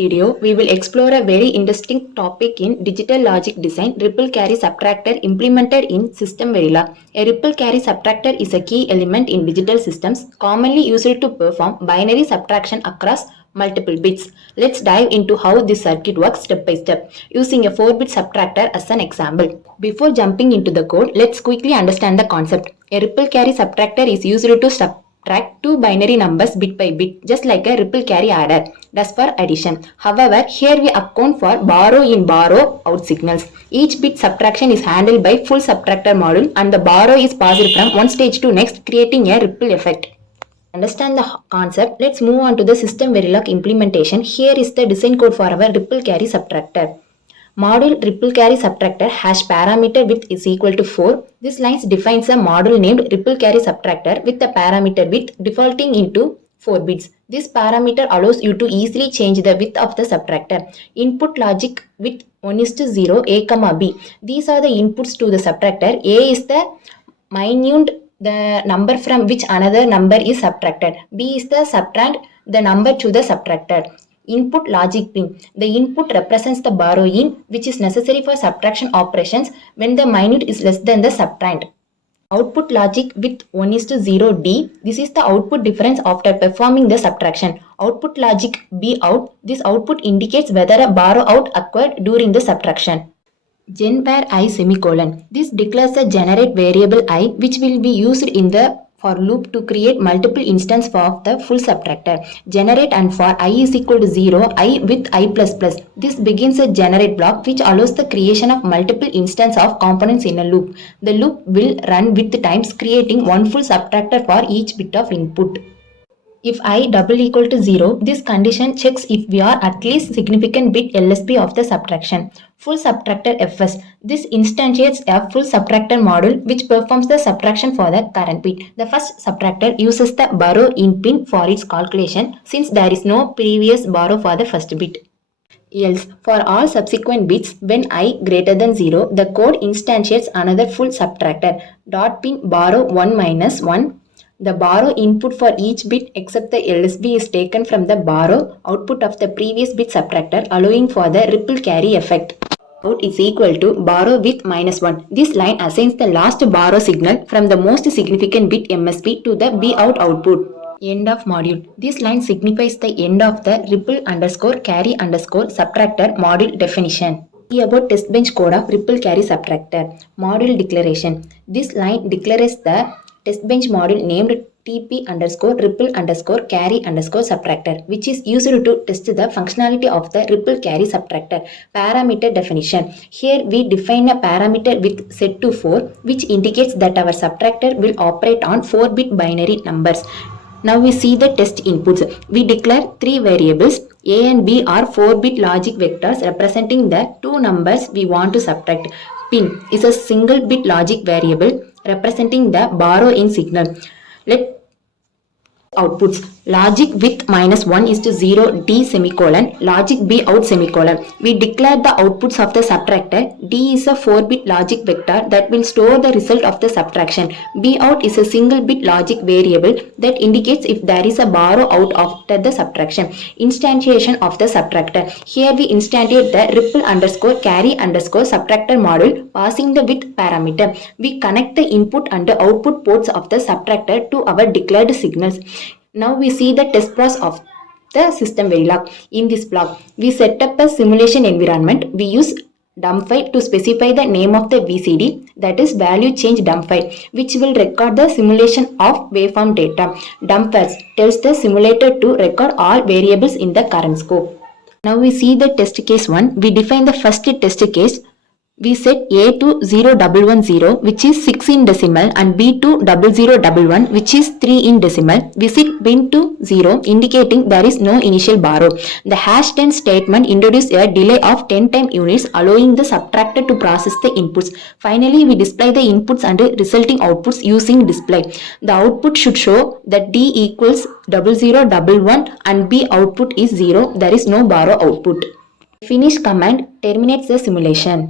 video, we will explore a very interesting topic in digital logic design, ripple carry subtractor implemented in system Verilog. A ripple carry subtractor is a key element in digital systems commonly used to perform binary subtraction across multiple bits. Let's dive into how this circuit works step by step using a 4-bit subtractor as an example. Before jumping into the code, let's quickly understand the concept. A ripple carry subtractor is used to subtract two binary numbers bit by bit, just like a ripple carry adder does for addition. However, here we account for borrow in borrow out signals. Each bit subtraction is handled by full subtractor module and the borrow is passed from one stage to next, creating a ripple effect. Understand the concept, let's move on to the system Verilog implementation. Here is the design code for our ripple carry subtractor. Module ripple carry subtractor hash parameter width is equal to 4. This line defines a module named ripple carry subtractor with the parameter width defaulting into 4 bits. This parameter allows you to easily change the width of the subtractor. Input logic with 1:0 A, B. These are the inputs to the subtractor. A is the minute, the number from which another number is subtracted. B is the subtrahend, the number to the subtractor. Input logic pin. The input represents the borrow in, which is necessary for subtraction operations when the minute is less than the subtrahend. Output logic with 1:0 D. This is the output difference after performing the subtraction. Output logic B out. This output indicates whether a borrow out occurred during the subtraction. Gen var I semicolon. This declares a generate variable I which will be used in the for loop to create multiple instances of the full subtractor. Generate and for I is equal to 0, I with I++. This begins a generate block which allows the creation of multiple instances of components in a loop. The loop will run with times, creating one full subtractor for each bit of input. If I double equal to 0, this condition checks if we are at least significant bit LSB of the subtraction. Full subtractor FS. This instantiates a full subtractor module which performs the subtraction for the current bit. The first subtractor uses the borrow in pin for its calculation since there is no previous borrow for the first bit. Else, for all subsequent bits, when I greater than 0, the code instantiates another full subtractor. Dot pin borrow 1 minus 1. The borrow input for each bit except the LSB is taken from the borrow output of the previous bit subtractor, allowing for the ripple carry effect. Out is equal to borrow with -1. This line assigns the last borrow signal from the most significant bit MSB to the B out output. End of module. This line signifies the end of the ripple underscore carry underscore subtractor module definition. See about test bench code of ripple carry subtractor. Module declaration. This line declares the test bench module named TP underscore ripple underscore carry underscore subtractor, which is used to test the functionality of the ripple carry subtractor. Parameter definition. Here we define a parameter with set to 4, which indicates that our subtractor will operate on 4-bit binary numbers. Now we see the test inputs. We declare 3 variables. A and B are 4-bit logic vectors representing the two numbers we want to subtract. Pin is a single bit logic variable representing the borrow in signal. Let outputs. Logic with -1:0 D semicolon, logic B out semicolon. We declare the outputs of the subtractor. D is a 4-bit logic vector that will store the result of the subtraction. B out is a single bit logic variable that indicates if there is a borrow out after the subtraction. Instantiation of the subtractor. Here we instantiate the ripple underscore carry underscore subtractor module passing the width parameter. We connect the input and the output ports of the subtractor to our declared signals. Now we see the test process of the system Verilog. In this block, we set up a simulation environment. We use dump file to specify the name of the VCD, that is value change dump file, which will record the simulation of waveform data. Dump files tells the simulator to record all variables in the current scope. Now we see the test case 1. We define the first test case. We set A to 0110, which is 6 in decimal, and B to 0011, which is 3 in decimal. We set bin to 0, indicating there is no initial borrow. The hash 10 statement introduces a delay of 10 time units, allowing the subtractor to process the inputs. Finally, we display the inputs and resulting outputs using display. The output should show that D equals 0011 and B output is 0. There is no borrow output. Finish command terminates the simulation.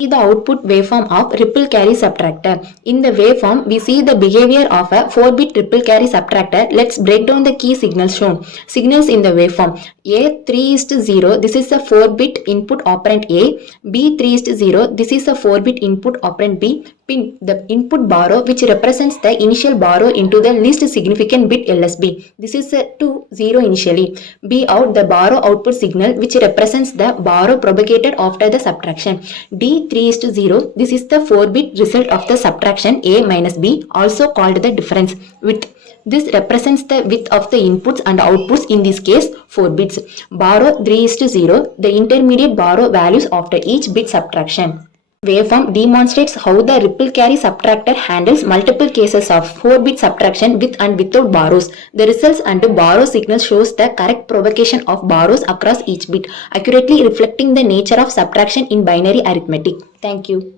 See the output waveform of ripple carry subtractor. In the waveform, we see the behavior of a 4-bit ripple carry subtractor. Let's break down the key signals shown. Signals in the waveform. A 3:0, this is a 4-bit input operand A. B 3:0, this is a 4-bit input operand B. Pin, the input borrow, which represents the initial borrow into the least significant bit LSB. This is a 2:0 initially. B out, the borrow output signal, which represents the borrow propagated after the subtraction. D 3:0, this is the 4-bit result of the subtraction A minus B, also called the difference width. This represents the width of the inputs and outputs, in this case 4 bits. Borrow 3:0, the intermediate borrow values after each bit subtraction. Waveform demonstrates how the ripple carry subtractor handles multiple cases of 4-bit subtraction with and without borrows. The results and borrow signal shows the correct provocation of borrows across each bit, accurately reflecting the nature of subtraction in binary arithmetic. Thank you.